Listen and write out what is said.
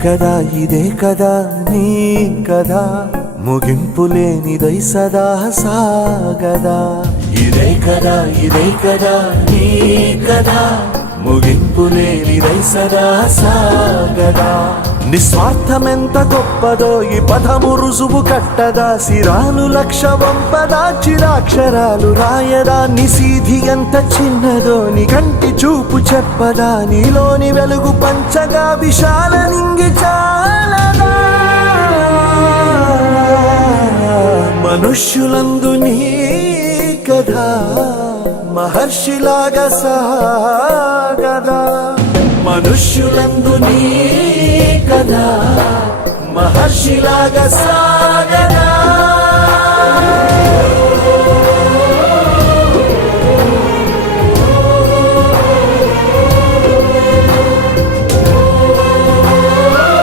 కదా ఇదే కదా నీ కదా ముగింపు లేనిదై సదా సాగదా ఇదే కదా నీ కదా ముగింపు లేనిదై సదా సాగదా నిస్వార్థమెంత గొప్పదో ఈ పదము రుజువు కట్టదా సిరాలు లక్ష వంపదా చిరాక్షరాలు రాయదా నిసీధి ఎంత చిన్నదో నీ కంటి చూపు చెప్పదా నీలోని వెలుగు పంచగా విశాల నింగి చాలదా మనుష్యులందు నీ కథా మహర్షిలాగా సాగదా మనుష్యులందు నీ కథా మహర్షిలాగా సాగదా